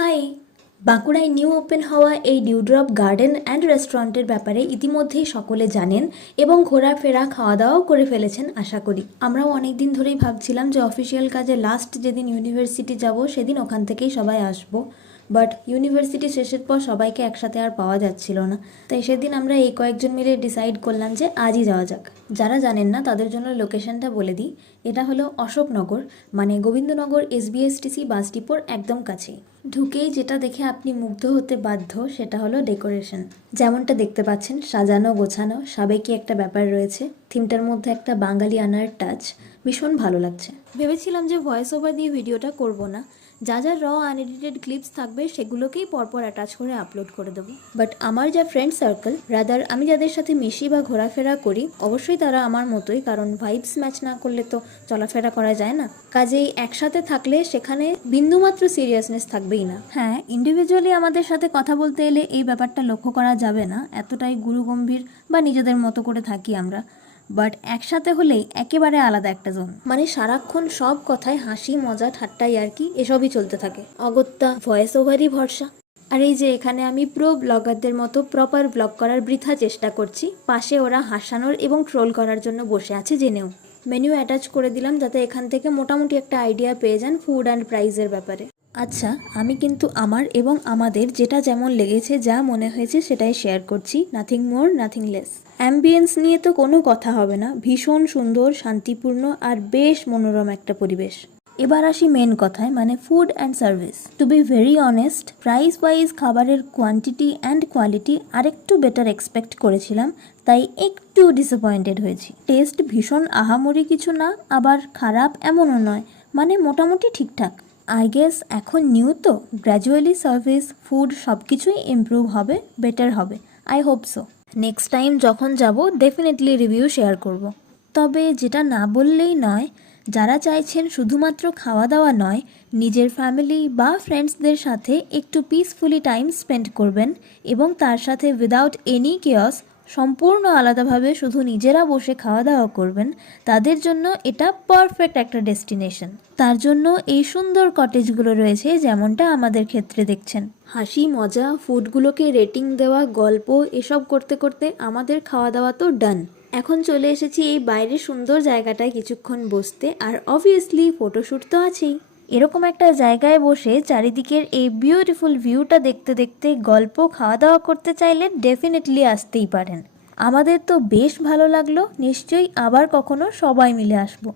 High, বাঁকুড়ায় new open হওয়া এই ডিউড্রপ গার্ডেন অ্যান্ড রেস্টুরেন্টের ব্যাপারে ইতিমধ্যেই সকলে জানেন এবং ঘোরাফেরা খাওয়া দাওয়াও করে ফেলেছেন আশা করি। আমরাও অনেক দিন ধরেই ভাবছিলাম যে অফিসিয়াল কাজে লাস্ট যেদিন ইউনিভার্সিটি যাব সেদিন ওখান থেকেই সবাই আসবো, বাট ইউনিভার্সিটি শেষের পর সবাইকে একসাথে আর পাওয়া যাচ্ছিল না। তাই সেদিন আমরা এই কয়েকজন মিলে ডিসাইড করলাম যে আজই যাওয়া যাক। যারা জানেন না তাদের জন্য লোকেশনটা বলে দিই। এটা হলো অশোকনগর, মানে গোবিন্দনগর এসবিএসটিসি বাস ডিপোর একদম কাছেই। ঢুকেই যেটা দেখে আপনি মুগ্ধ হতে বাধ্য সেটা হলো ডেকোরেশন। যেমনটা দেখতে পাচ্ছেন, সাজানো গোছানো সাবেকি একটা ব্যাপার রয়েছে। থিমটার মধ্যে একটা বাঙালি আনার টাচ, ভীষণ ভালো লাগছে। ভেবেছিলাম যে ভয়েস ওভার দিয়ে ভিডিওটা করব না, যা যা র আনএডিটেড ক্লিপস থাকবে সেগুলোকেই পরপর অ্যাটাচ করে আপলোড করে দেবো। বাট আমার যা ফ্রেন্ড সার্কেল, রাদার আমি যাদের সাথে মিশি বা ঘোরাফেরা করি, অবশ্যই তারা আমার মতোই, কারণ ভাইবস ম্যাচ না করলে তো চলাফেরা করা যায় না। কাজেই একসাথে থাকলে সেখানে বিন্দুমাত্র সিরিয়াসনেস থাকবেই না। হ্যাঁ, ইন্ডিভিজুয়ালি আমাদের সাথে কথা বলতে এলে এই ব্যাপারটা লক্ষ্য করা যাবে না, এতটাই গুরুগম্ভীর বা নিজেদের মতো করে থাকি আমরা। বাট একসাথে হলেই একেবারে আলাদা একটা জোন, মানে সারাক্ষণ সব কথায় হাসি মজা ঠাট্টাই আর কি এসবই চলতে থাকে, অগত্যা ভয়েস ওভারই ভরসা। আর এই যে এখানে আমি প্রো ব্লগারদের মতো প্রপার ব্লগ করার বৃথা চেষ্টা করছি, পাশে ওরা হাসানোর এবং ট্রোল করার জন্য বসে আছে জেনেও। মেনু অ্যাটাচ করে দিলাম যাতে এখান থেকে মোটামুটি একটা আইডিয়া পেয়ে যান ফুড অ্যান্ড প্রাইসের ব্যাপারে। আচ্ছা, আমি কিন্তু আমার এবং আমাদের যেটা যেমন লেগেছে, যা মনে হয়েছে সেটাই শেয়ার করছি, nothing more nothing less. Ambience নিয়ে তো কোনো কথা হবে না, ভীষণ সুন্দর, শান্তিপূর্ণ আর বেশ মনোরম একটা পরিবেশ। এবার আসি মেন কথায়, মানে food and service. To be very honest, price wise খাবারের কোয়ান্টিটি অ্যান্ড কোয়ালিটি আরেকটু বেটার এক্সপেক্ট করেছিলাম, তাই একটু ডিসঅ্যাপয়েন্টেড হয়েছি। টেস্ট ভীষণ আহামরি কিছু না, আবার খারাপ এমনও নয়, মানে মোটামুটি ঠিকঠাক। আই গেস এখন নিউ তো, গ্র্যাজুয়ালি সার্ভিস ফুড সব কিছুই ইমপ্রুভ হবে, বেটার হবে। I hope so. Next time যখন যাব ডেফিনেটলি রিভিউ শেয়ার করব। তবে যেটা না বললেই নয়, যারা চাইছেন শুধুমাত্র খাওয়া দাওয়া নয়, নিজের ফ্যামিলি বা ফ্রেন্ডসদের সাথে একটু পিসফুলি টাইম স্পেন্ড করবেন এবং তার সাথে উইদাউট এনি কেয়স সম্পূর্ণ আলাদাভাবে শুধু নিজেরা বসে খাওয়া দাওয়া করবেন, তাদের জন্য এটা পারফেক্ট একটা ডেস্টিনেশন। তার জন্য এই সুন্দর কটেজগুলো রয়েছে, যেমনটা আমাদের ক্ষেত্রে দেখছেন। হাসি মজা, ফুডগুলোকে রেটিং দেওয়া, গল্প এসব করতে করতে আমাদের খাওয়া দাওয়া তো ডান। এখন চলে এসেছি এই বাইরের সুন্দর জায়গাটায় কিছুক্ষণ বসতে, আর অবভিয়াসলি ফটোশ্যুট তো আছেই। এরকম একটা জায়গায় বসে চারিদিকের এই বিউটিফুল ভিউটা দেখতে দেখতে গল্প খাওয়া দাওয়া করতে চাইলে ডেফিনেটলি আসতেই পারেন। আমাদের তো বেশ ভালো লাগলো, নিশ্চয়ই আবার কখনো সবাই মিলে আসবো।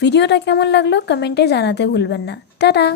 ভিডিওটা কেমন লাগলো কমেন্টে জানাতে ভুলবেন না। টাটা।